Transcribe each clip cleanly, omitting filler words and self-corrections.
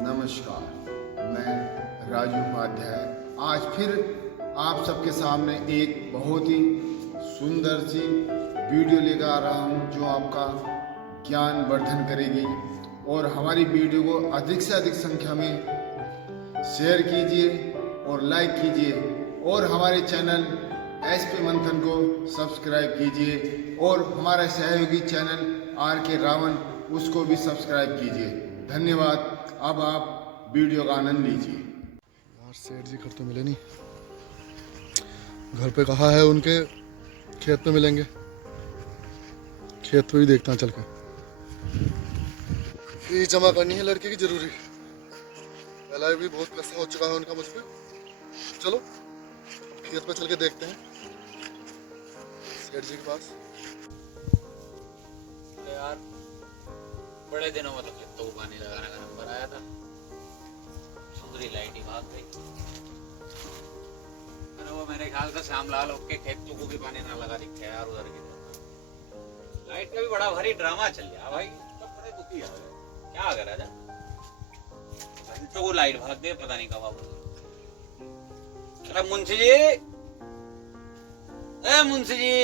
नमस्कार, मैं राजू उपाध्याय आज फिर आप सबके सामने एक बहुत ही सुंदर सी वीडियो लेकर आ रहा हूं जो आपका ज्ञान वर्धन करेगी। और हमारी वीडियो को अधिक से अधिक संख्या में शेयर कीजिए और लाइक कीजिए और हमारे चैनल एसपी मंथन को सब्सक्राइब कीजिए और हमारा सहयोगी चैनल RK रावण उसको भी सब्सक्राइब कीजिए। धन्यवाद। अब आप वीडियो का आनंद लीजिए। यार सेठ जी घर तो मिले नहीं, घर पे कहा है उनके खेत में मिलेंगे, खेत तो ही देखता हूँ चल के। फीस जमा करनी है लड़के की जरूरी, पहला भी बहुत पैसा हो चुका है उनका मुझ पे। चलो खेत पे चल के देखते हैं सेठ जी के पास। यार बड़े दिनों में तो खेतों को पानी लगाने का नंबर आया था, सुधरी लाइट ही भाग गई। अरे वो मेरे ख्याल से श्यामलाल के खेतों को भी पानी ना लगा दिखे यार उधर की तरफ। लाइट का भी बड़ा भारी ड्रामा चल गया भाई, तो बड़े दुखी आ गए। क्या करा जा, घंटों को लाइट भाग गई, पता नहीं कब। अरे मुंशी जी, ए मुंशी जी,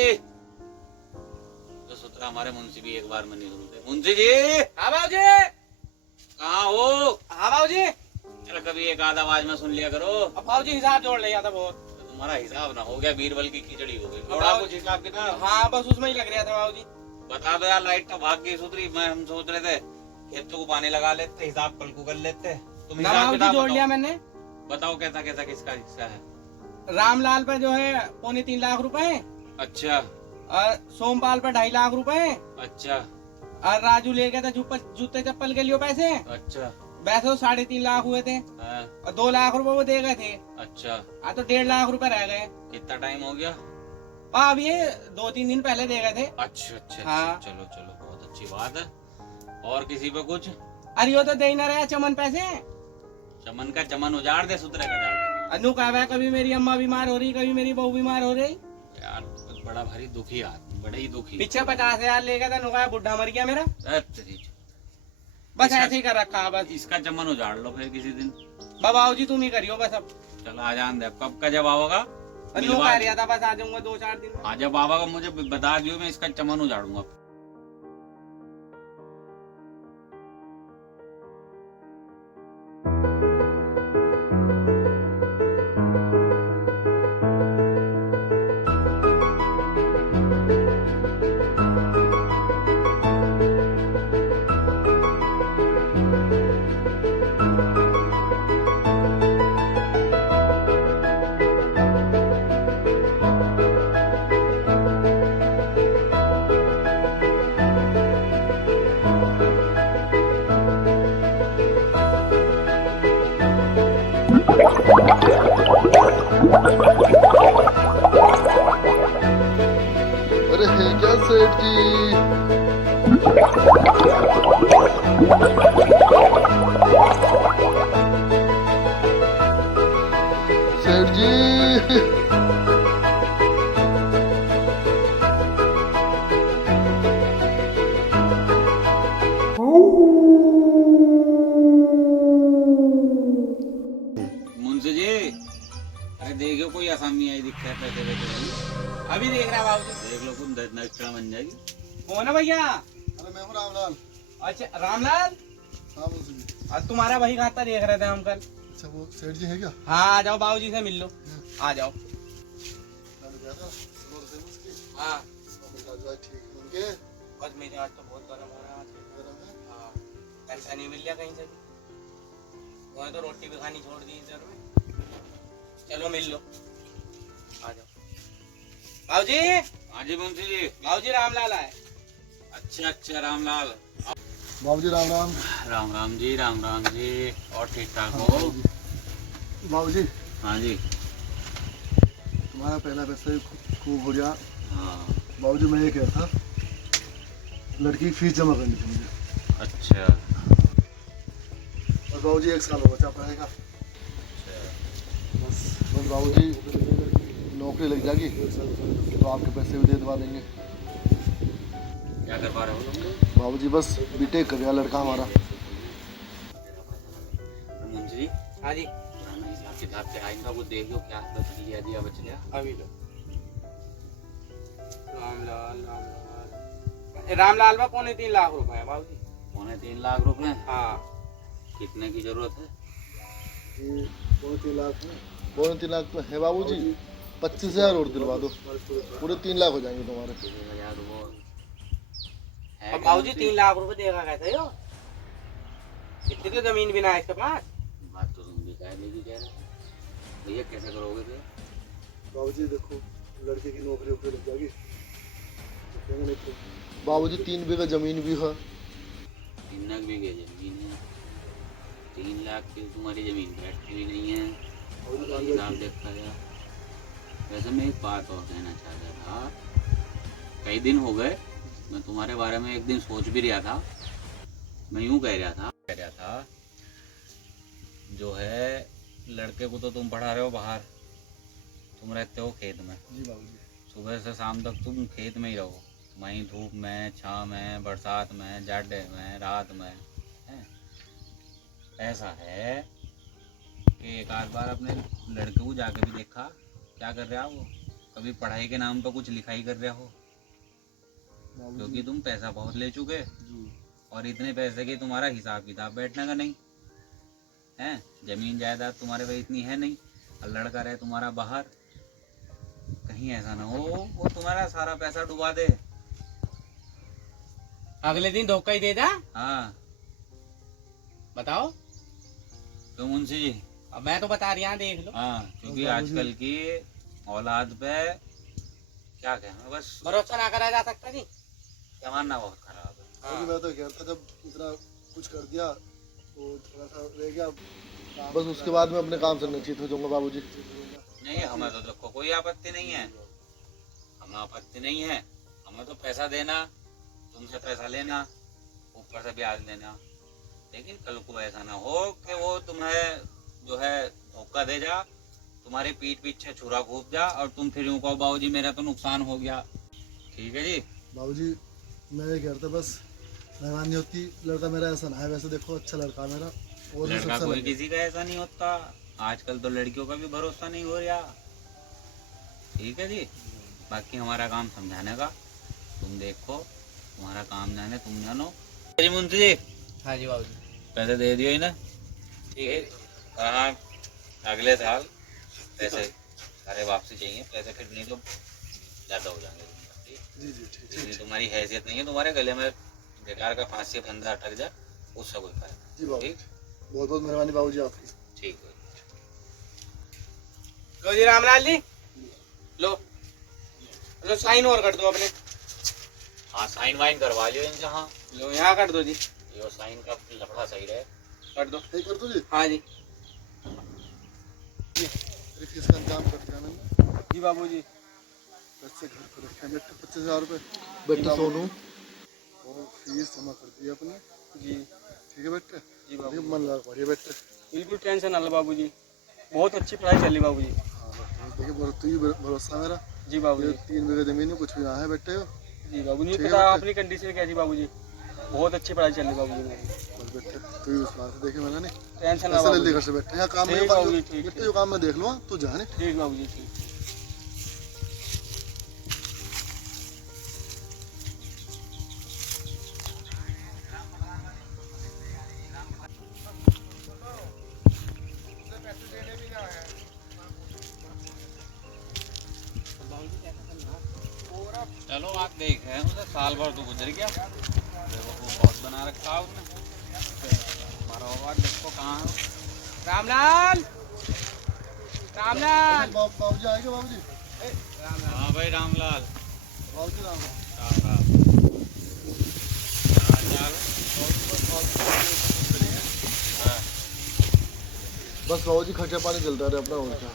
तो सुतरा हमारे मुंशी भी एक बार में नहीं सुनते। मुंशी जी, हाँ बाबूजी, कहाँ हो? हाँ बाबूजी। चलो कभी एक आध आवाज में सुन लिया करो। अब बाबूजी हिसाब जोड़ लिया था बहुत। तो तुम्हारा हिसाब ना हो गया, बीरबल की खिचड़ी हो गई। थोड़ा कुछ हिसाब किताब? हाँ बस उसमें ही लग रहा था बाबूजी। बता दो यार, लाइट तो भाग गई सुधरी। हम सोच रहे थे खेतों को पानी लगा लेते, हिसाब कल को कर लेते। तुम हिसाब किताब जोड़ लिया मैंने। बताओ कैसा कैसा किसका हिस्सा है? रामलाल पे जो है 3.25 लाख रुपए। अच्छा। और सोमपाल पे 2.5 लाख रुपए। अच्छा। और राजू ले गया था जूते चप्पल के लिए पैसे। अच्छा। वैसे तो 3.5 लाख हुए थे। और 2 लाख रुपए वो दे गए थे। अच्छा। तो 1.5 लाख रुपए रह गए। कितना टाइम हो गया? अब ये 2-3 दिन पहले दे गए थे। अच्छा अच्छा। हाँ। चलो चलो बहुत अच्छी बात है। और किसी पे कुछ? अरे वो तो दे ही ना रहा चमन पैसे। चमन का चमन उजाड़ दे, सुतरे का जाड़। अनु कहा कभी मेरी अम्मा बीमार हो रही, कभी मेरी बहू बीमार हो रही। यार बड़ा भारी दुखी आदमी, बड़े ही दुखी। पीछे 50,000 ले गया था, नुकाया बुढ़ा मर गया मेरा। बस ऐसे ही कर रखा। बस इसका चमन उजाड़ लो फिर किसी दिन। बाबू जी तुम ही करियो बस। अब चलो आ जान दे। कब का जब आओगा? कह रहा था बस आ जाऊंगा 2-4 दिन। हाँ जब आवागा मुझे बता दियो, मैं इसका चमन उजाड़ूंगा। अरे है क्या सेठ जी? सेठ जी मुंशी जी, अरे देखो कोई आसामी आई दिखता है पैसे देते। अभी देख रहा बाबू, देख लो कुछ नक्शा बन जाएगी। कौन है भैया? अरे मैं हूँ रामलाल। अच्छा रामलाल। हाँ मुंशी जी। और तुम्हारा वही खाता देख रहे थे हम कल। अच्छा वो सेठ जी है क्या? हाँ आ जाओ बाबूजी से मिल लो। आ जाओ। हाँ ठीक है। बस मेरे आज तो बहुत गर्म हो रहा है। हाँ पैसा नहीं मिल गया कहीं से भी, वहाँ तो रोटी भी खानी छोड़ दी इधर में। चलो मिल लो, आ जाओ। बाबूजी। हाँ जी मुंशी जी। बाबूजी रामलाल आए। अच्छा अच्छा रामलाल। बाबूजी राम राम। राम राम जी, राम राम जी। और ठीक ठाक हो? बाबूजी। हाँ जी। तुम्हारा पहला पैसा ही खूब हो गया। हाँ बाबूजी मैं ये कह रहा था, लड़की की फीस जमा करनी थी मुझे। अच्छा। और बाबूजी 1 साल हो बचा पड़ेगा। बस बाबूजी नौकरी लग जाएगी तो आपके पैसे भी दे दवा देंगे। क्या कर पा रहे हो? बाबूजी बस बीटेक कर गया लड़का हमारा। मुंशी जी, हाँ जी, पुराना हिसाब किताब क्या आएगा वो देखो, क्या बच गया दिया बच गया। अभी लो। रामलाल बा 3.25 लाख रुपए है बाबूजी। 3.25 लाख रुपए? हाँ। कितने की जरूरत है? ये 3 लाख है। 3 लाख तो है बाबूजी, 25,000 और दिलवा दो, पूरे 3 लाख हो जाएंगे तुम्हारे। 30,000 रुपए है अब क्या बाबूजी मुंशी? 3 लाख रुपए देगा कैसे हो? इतनी तो जमीन भी ना है इसके पास। बात तो तुम भी कह लेगी कह रहे भैया, कैसे करोगे फिर? बाबूजी देखो, लड़के की नौकरी वोकरी लग जाएगी तो कहेंगे नहीं तो। बाबूजी 3 बीघा जमीन भी है। 3 बीघे जमीन है, 3 लाख की तुम्हारी जमीन बैठती भी नहीं है। हिसाब देखा जाए। वैसे मैं एक बात और कहना चाहता था, कई दिन हो गए मैं तुम्हारे बारे में एक दिन सोच भी रहा था। मैं यूं कह रहा था जो है लड़के को तो तुम पढ़ा रहे हो बाहर, तुम रहते हो खेत में। जी बाबूजी। सुबह से शाम तक तुम खेत में ही रहो, वहीं धूप में, छाँव में, बरसात में, जाड़े में, रात में है। ऐसा है कि एक आध बार अपने लड़के को जाके भी देखा क्या कर रहा वो, कभी पढ़ाई के नाम पर कुछ लिखाई कर रहा हो? क्योंकि तुम पैसा बहुत ले चुके और इतने पैसे के तुम्हारा हिसाब किताब बैठने का नहीं है। जमीन जायदाद तुम्हारे पे इतनी है नहीं, और लड़का रहे तुम्हारा बाहर। कहीं ऐसा ना हो वो तुम्हारा सारा पैसा डुबा दे। अगले दिन धोखा ही दे दा। हाँ बताओ। तो मुंशी जी, अब मैं तो बता रहा, देख लो। हाँ क्योंकि आजकल की औलाद पे क्या कहना, बस भरोसा ना करा जा सकता नहीं। जमाना बहुत खराब है। बाबूजी मैं तो कह रहा था, जब इतना कुछ कर दिया तो थोड़ा सा रह गया, बस उसके बाद में अपने काम से निश्चित हो जाऊंगा बाबूजी। नहीं हमें तो देखो कोई आपत्ति नहीं है, हमें आपत्ति नहीं है। हमें तो पैसा देना, तुमसे पैसा लेना, ऊपर से ब्याज लेना। लेकिन कल को ऐसा ना हो कि वो तुम्हें जो है धोखा दे जा, तुम्हारी पीठ पीछे छुरा घूप जा और तुम फिर यूं कहो बाबूजी मेरा तो नुकसान हो गया। ठीक है जी। बाबूजी मैं ये कह रहा था, बस मेहरबानी होती, लड़का मेरा ऐसा ना है। वैसे देखो अच्छा लड़का मेरा, और भी लड़का सबसे कोई लगे। किसी का ऐसा नहीं होता, आजकल तो लड़कियों का भी भरोसा नहीं हो रहा। ठीक है जी। बाकी हमारा काम समझाने का, तुम देखो, तुम्हारा काम जाने तुम जानो। जी मुंशी जी, हाँ जी बाबूजी। पैसे दे दियो इन्हें। ठीक है। हाँ अगले साल पैसे सारे वापसी चाहिए पैसे, फिर नहीं तो ज्यादा हो जाएंगे। जी जी ठीक इसलिए तुम्हारी हैसियत नहीं है, तुम्हारे गले में बेकार का फांसी फंदा अटक जाए, उससे कोई फायदा। जी बाबू, ठीक, बहुत बहुत मेहरबानी बाबूजी आपकी। ठीक है। लो जी रामलाल जी, लो लो साइन और कर दो अपने। हाँ साइन वाइन करवा लियो इनसे। हाँ लो यहाँ कर दो जी, ये साइन का लफड़ा सही रहे। कर दो। ठीक कर दो जी। हाँ जी। मेरी फीस का इंतजाम कर दिया मैंने। जी बाबूजी। पैसे घर पर रखे हैं बेटे, 25,000 रुपये बेटे सोनू, और फीस जमा कर दी अपने। जी ठीक है बेटे। जी बाबू, मन लगा पड़िए बेटे। बिल्कुल टेंशन ना लो बाबूजी, बहुत अच्छी पढ़ाई चल रही बाबूजी। हाँ बेटे, देखिए तू ही भरोसा मेरा। जी बाबूजी। ये 3 बीघा जमीन में कुछ भी ना है बेटे। जी बाबू, नहीं ठीक है पता बेटे। अपनी कंडीशन कैसी बाबूजी, बहुत अच्छी पढ़ाई चल रही बाबूजी मेरी। बस बेटे तू ही विश्वास से देखे मैंने नहीं, टेंशन ना ऐसे ले बाबूजी। घर से बेटे। यहाँ काम ठीक में बाबूजी, ठीक, बेटे, जो काम मैं देख लूँगा तू जाने। ठीक बाबूजी, ठीक। चलो आप देख रहे हैं, उसे साल भर तो गुजर गया, वो बहुत बना रखा है उसने। हमारा आवाज देखो कहाँ है। रामलाल, रामलाल। बाबूजी आएंगे बाबूजी। हाँ भाई रामलाल। बाबूजी राम। राम राम। हाँ, बस बाबूजी खर्चा पानी चलता रहे अपना, उनका।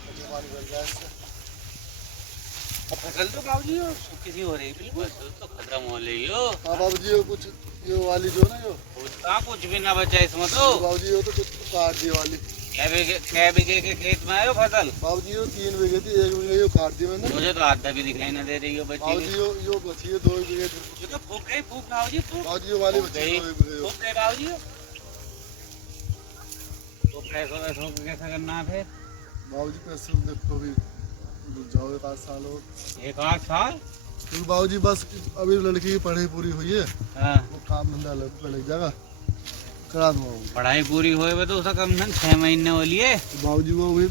अब फसल तो बाबूजी किसी हो रही बिल्कुल। बस तो खत्म हो रही हो। हाँ बाबूजी, ये कुछ ये वाली जो ना जो कहाँ कुछ भी ना बचा इसमें तो। बाबूजी वो तो कुछ काट दी वाली। कै बीघे के खेत में आयो फसल। बाबूजी ये 3 बीघे थी, 1 बीघे ये काट दी मैंने। मुझे तो आधा भी दिखाई ना दे रही हो बची बाबूजी हुई। यो बची है 2 बीघे। ये तो फूक गई, फूक बाबूजी फूक। बाबूजी ये वाली फूक बची गई, है 2 बीघे। फूक गई बाबूजी। तो पैसों वैसों को कैसा करना है फिर? बाबूजी पैसे देखो भी रुक जाओ, 1 आध साल और। 1 साल? क्योंकि बाबूजी बस अभी लड़की की पढ़ाई पूरी हुई है, हाँ। वो काम धंधा लग जाएगा, करा दूंगा बाबूजी। पढ़ाई पूरी हुए तो उसका कम से कम 6 महीने हो लिए। बाबूजी वो भी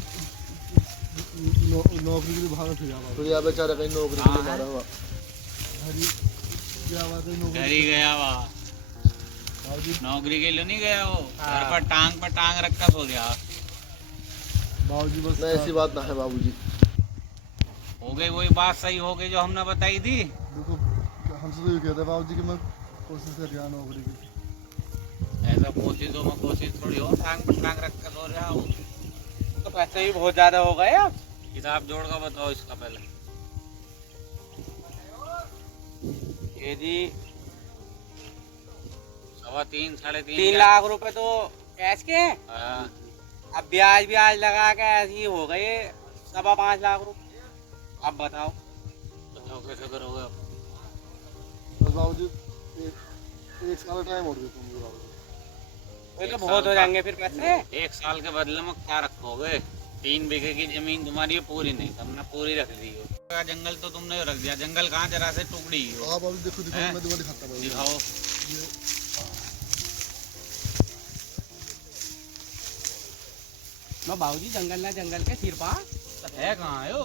नौकरी के लिए भागा फिर तो यार बेचारा कहीं नौकरी के लिए मारा हुआ क्या बात है, नौकरी घर ही गया वहाँ, बाबूजी नौकरी के लिए नहीं गया वो, घर पर टांग रख कर सो गया। बाबूजी बस ऐसी बात ना है बाबूजी। हो गई वही बात सही हो गई जो हमने बताई थी। देखो हमसे तो ये कहते हैं बाबूजी कि मैं कोशिश कर रहा नौकरी की। ऐसा कोशिशों में कोशिश थोड़ी हो, टांग पर टांग रख कर सो रहा हूँ। तो पैसे भी बहुत ज्यादा हो गए अब। हिसाब जोड़ कर बताओ इसका पहले। ये जी 3.25 साढ़े 3 लाख रुपए तो कैश के हैं। हाँ। अब ब्याज लगा के ऐसे ही हो गए 5.25 लाख रुपए। अब बताओ कैसे करोगे अब? बस बाबूजी एक साल टाइम और दे तुम बाबूजी। ये तो बहुत हो जाएंगे फिर पैसे। 1 साल के बदले में क्या रखोगे? 3 बीघे की जमीन तुम्हारी है, पूरी नहीं, तुमने पूरी रख दी हो। जंगल तो तुमने रख दिया, जंगल कहाँ जरा से टुकड़ी ही हो। हाँ बाबूजी देखो देखो हैं? मैं तुम्हें दिखाता हूँ बाबूजी। दिखाओ। मैं बाबूजी जंगल ना जंगल के सिर पा है कहाँ है वो? ये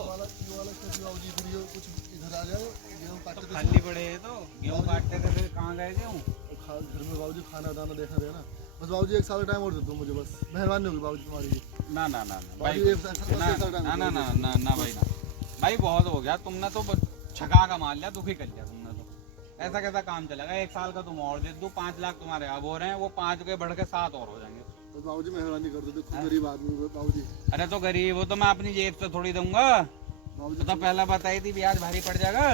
वाला खेत बाबूजी फिर ये कुछ इधर आ जाओ, गेहूं तो काटते खाली पड़े हैं तो गेहूँ काटते थे, फिर कहाँ गए थे वो? घर में बाबूजी खाना दाना देखना देना। बस बाबूजी 1 साल टाइम और दे दो मुझे, बस मेहरबानी होगी बाबूजी तुम्हारी। ना ना ना ना भाई, बाबूजी एक साल ना ना ना ना ना ना भाई ना भाई, बहुत हो गया। तुमने तो छका का मार लिया, दुखी कर लिया तुमने तो। ऐसा कैसा काम चलेगा? 1 साल का तुम और दे दो, 5 लाख तुम्हारे अब हो रहे हैं, वो 5 के बढ़ के 7 और हो जाएंगे। बस बाबूजी मेहरबानी कर दो, देखो गरीब आदमी हो बाबूजी। अरे तो गरीब हो तो मैं अपनी जेब से थोड़ी दूंगा। बाबूजी तो पहला बताई थी ब्याज भारी पड़ जाएगा।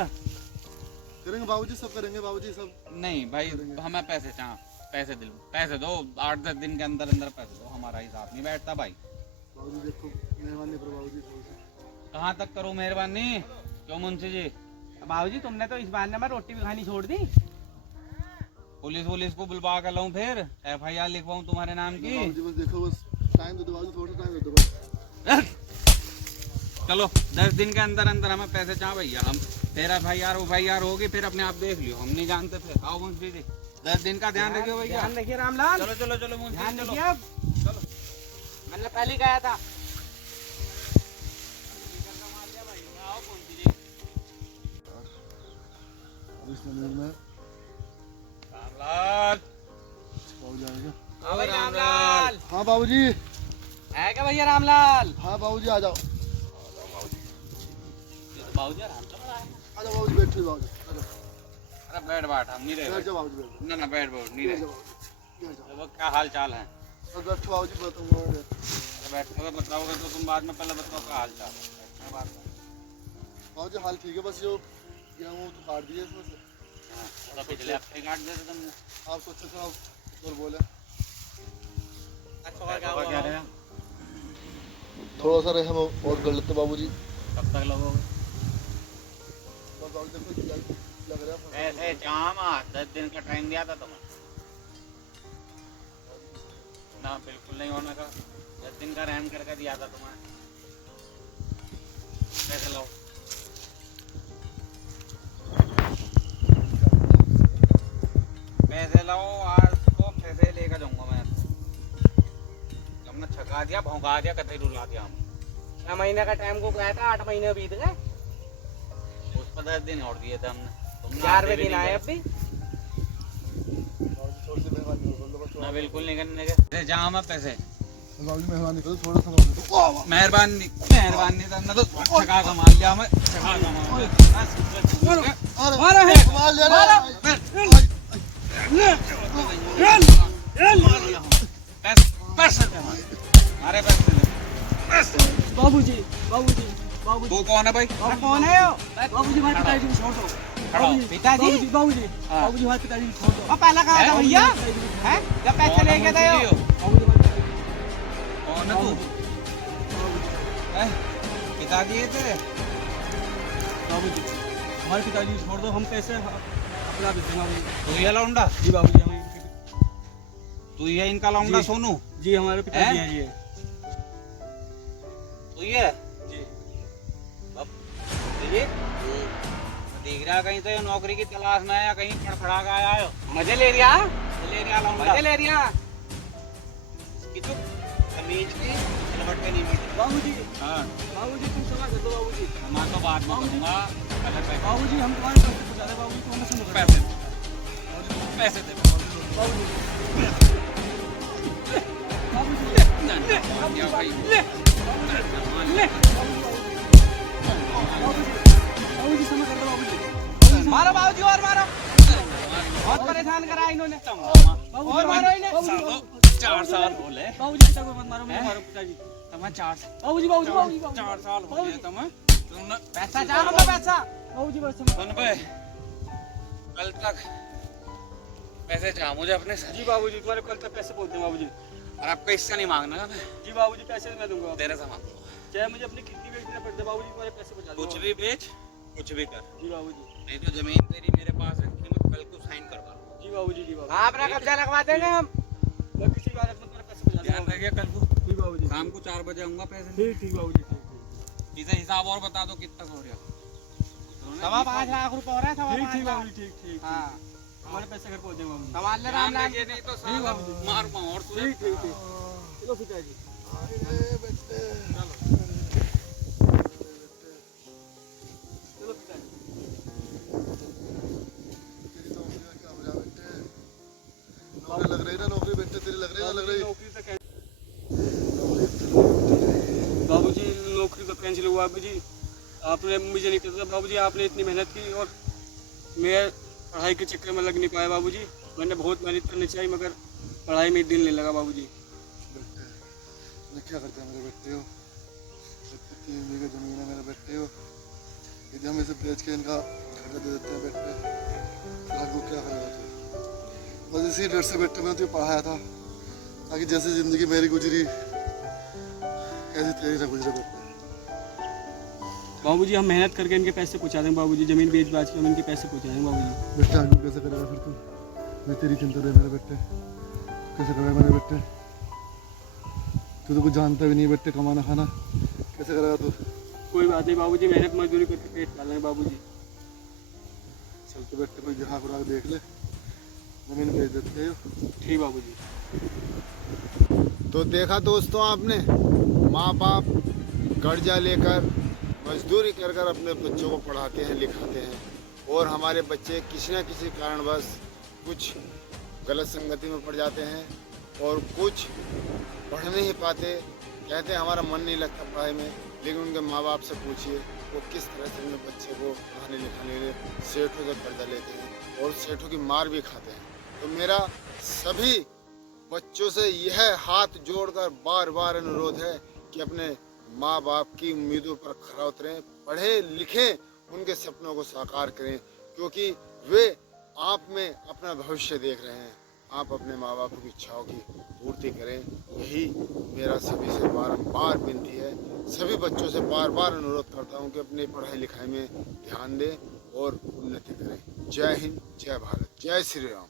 करेंगे बाबूजी, सब करेंगे बाबूजी सब। नहीं भाई, हमें पैसे दो 8-10 दिन के अंदर अंदर पैसे दो, हमारा हिसाब नहीं बैठता भाई। बाबूजी देखो मेहरबानी करो बाबूजी थोड़ी सी। कहाँ तक करूँ मेहरबानी? क्यों मुंशी जी? बाबूजी तुमने तो इस बार में रोटी भी खानी छोड़ दी। पुलिस को बुलवा कर लाऊं, फिर FIR लिखवाऊं तुम्हारे नाम की? बाबूजी बस देखो, बस टाइम दे दो बाबूजी, थोड़ा टाइम दे दो बस। चलो 10 दिन के अंदर अंदर हमें पैसे चाह भैया। हम तेरा FIR होगी, फिर अपने आप देख लियो, हम नहीं जानते। फिर आओ मुंशी जी, 10 दिन का ध्यान रखियो भैया। ध्यान रखिए रामलाल। चलो चलो चलो मुंशी ध्यान जी, चलो रखिए। अब चलो। मैंने पहले ही कहा था। आओ मुंशी जी। अब इस जमीन में रामलाल, बाबूजी आएंगे। आओ भाई रामलाल। हाँ बाबूजी। है क्या भैया रामलाल? हाँ बाबूजी आ जाओ, ये तो बाबूजी आराम से रहा है। आ जाओ बाबूजी, बैठिए बाबूजी, आ जाओ। अरे बैठ हम नहीं बैठ रहे। जाओ बाबूजी, बैठ ना ना बैठ नहीं रहे। जाओ बाबूजी, बैठ जाओ। तो क्या हाल चाल है? बस बैठो बाबूजी, बताऊंगा। अरे बैठोगे बताओगे तो तुम बाद में, पहले बताओ क्या हाल चाल है। बैठने बात है। बाबूजी हाल ठीक है, बस जो गेहूँ तो काट दिए इसमें से। हाँ, तो पिछले हफ्ते काट दिए थे तुमने। आप सोचे थे आप और बोले अच्छा क्या क्या हुआ? रहा? थोड़ा सा रहम और कर लेते बाबूजी। कब तक लगोगे? बस बाबूजी देखो लग रहा है। ऐसे जामा 10 दिन का टाइम दिया था तुम्हें ना, बिल्कुल नहीं होने का। 10 दिन का रहम करके दिया था तुम्हें। पैसे लो। पैसे लाओ, आज को पैसे लेकर जाऊंगा मैं। हमने छका दिया, भौंका दिया, कतई रुला दिया हम। 6 महीने का टाइम को कहा था, 8 महीने बीत गए। उस पर 10 दिन और दिए थे हमने। तुमने 11वें आधे भी दिन नहीं आए करे। अब भी। बाबूजी थोड़ी सी मेहरबानी करो, बस ना बिल्कुल नहीं करने के। जहाँ मैं पैसे बाबूजी मेहरबानी करो, थोड़ा सा बाबूजी। मेहरबानी करना तो छका का मार लिया हमें। छका का मार लिया। अरे मार ले रे। पैसे दे हमारे, पैसे दे। बाबूजी बाबूजी बाबूजी तू कौन है भाई? कौन है वो? बाबूजी हमारे पिताजी को छोड़ दो। खड़ा हो। पिताजी बाबूजी हाँ। बाबूजी हमारे पिताजी को छोड़ दो। और पहला कहा था हैं? भैया हैं जब पैसे लेके गए हो। बाबूजी हमारे पिताजी कौन है तू? हैं? पिताजी है तेरे? बाबूजी हमारे पिताजी को छोड़ दो, हम पैसे अपना भी देंगे बाबूजी। तू ही है लौंडा? जी बाबूजी हमें तू ही है इनका लौंडा जी। सोनू? जी हमारे पिताजी हैं ये। तो ये जी अब ये देख रहा कहीं तो ये नौकरी की तलाश में है या कहीं फड़फड़ा का आया हो मजे ले रिया मलेरिया लाऊंगा मजे ले रिया कि तो कमीज की सिलवट पे नहीं मिलती बाबूजी हाँ बाबूजी तुम समझ दो बाबूजी मैं तो बाद में कहूँगा पहले पैसे बाबूजी हम तुम्हारे पैसे पहुँचा रहे बाबूजी तो हमें समझ पैसे दे बाबूजी क्या भाई बाबूजी समझ कर दो बाबूजी मारो बाबूजी और मारो बहुत परेशान करा इन्होंने और मारो इन्हें 4 साल हो ले बाबूजी पिता को मत मारो मुझे मारो पिताजी तुम्हें 4 साल बाबूजी बाबूजी बाबूजी 4 साल हो गए तुम्हें तुमने पैसा चाहो हमें पैसा बाबूजी बस सुन बे कल तक पैसे चाह मुझे अपने सर जी बाबूजी तुम्हारे कल तक पैसे पहुँच दें बाबूजी और आपका हिस्सा नहीं मांगना मैं जी बाबूजी पैसे मैं दूंगा तेरे से मांगूंगा चाहे मुझे अपनी किडनी बेचना पड़ता बाबूजी तुम्हारे पैसे पहुँचा कुछ भी बेच कुछ भी कर जी बाबूजी नहीं तो जमीन तेरी मेरे पास रखी मैं कल को साइन करवा जी बाबूजी जी बाबू आप ना कब्जा लगवा देंगे हम मैं किसी बात में तुम्हारे पैसे पहुँचा ध्यान दूंगा रखिए कल को जी बाबूजी शाम को 4 बजे आऊंगा पैसे ठीक ठीक बाबूजी ठीक इसे हिसाब और बता दो कितना हो रहा 5.25 लाख रुपए हो रहा है ठीक 5.25 ठीक लाख बाबूजी ठीक ठीक हाँ हमारे पैसे घर पहुँच जाए बाबूजी संभाल ले राम ध्यान लाल रखिए नहीं तो ठीक साला बाबूजी। मार और ठीक ठीक ठीक चलो पिताजी अरे बेटे चलो पिताजी तेरी नौकरी का क्या हो रहा बेटे नौकरी लग रही ना नौकरी बेटे तेरी लग रही ना लग रही नौकरी तक बाबूजी नौकरी तो कैंसिल हुआ बाबूजी आपने मुझे नहीं कहता बाबूजी आपने इतनी मेहनत की और मैं पढ़ाई के चक्कर में लग नहीं पाया बाबूजी मैंने बहुत मेहनत करनी चाहिए मगर पढ़ाई में दिल नहीं लगा बाबूजी बेटे मैं क्या करता है मेरे बेटे हो 3 बीघे जमीन है मेरे बेटे हो यदि हम इसे बेच के इनका घर दे देते हैं बेटे लागू क्या करेगा तू बस इसी डर से बेटे मैंने तुझे पढ़ाया था ताकि जैसे जिंदगी मेरी गुजरी ऐसी तेरी ना गुजरे बेटे बाबूजी हम मेहनत करके इनके पैसे पहुंचा देंगे बाबूजी जमीन बेच बाच के हम इनके पैसे पहुंचा देंगे बाबूजी बेटा आगे कैसे करेगा फिर तू मैं तेरी चिंता रहे मेरे बेटे कैसे करेगा मेरे बेटे तू तो कुछ जानता भी नहीं बेटे कमाना खाना कैसे करेगा तू कोई बात नहीं बाबूजी मेहनत मजदूरी करके पेट पालेंगे बाबूजी चल तो बेटे कोई जहाँ पर देख ले जमीन बेच देते हो ठीक बाबूजी तो देखा दोस्तों आपने, माँ बाप कर्जा लेकर मजदूरी कर कर अपने बच्चों को पढ़ाते हैं लिखाते हैं और हमारे बच्चे किसी न किसी कारणवश कुछ गलत संगति में पड़ जाते हैं और कुछ पढ़ नहीं पाते, कहते हैं हमारा मन नहीं लगता पढ़ाई में। लेकिन उनके माँ बाप से पूछिए वो किस तरह से अपने बच्चे को पढ़ाने लिखाने के लिए सेठों से कर्जा लेते हैं और सेठों की मार भी खाते हैं। तो मेरा सभी बच्चों से यह हाथ जोड़कर बार बार अनुरोध है कि अपने माँ बाप की उम्मीदों पर खरा उतरें, पढ़ें लिखें, उनके सपनों को साकार करें, क्योंकि वे आप में अपना भविष्य देख रहे हैं। आप अपने माँ बाप की इच्छाओं की पूर्ति करें, यही मेरा सभी से बारंबार विनती है। सभी बच्चों से बार बार अनुरोध करता हूँ कि अपनी पढ़ाई लिखाई में ध्यान दें और उन्नति करें। जय हिंद, जय भारत, जय श्री राम।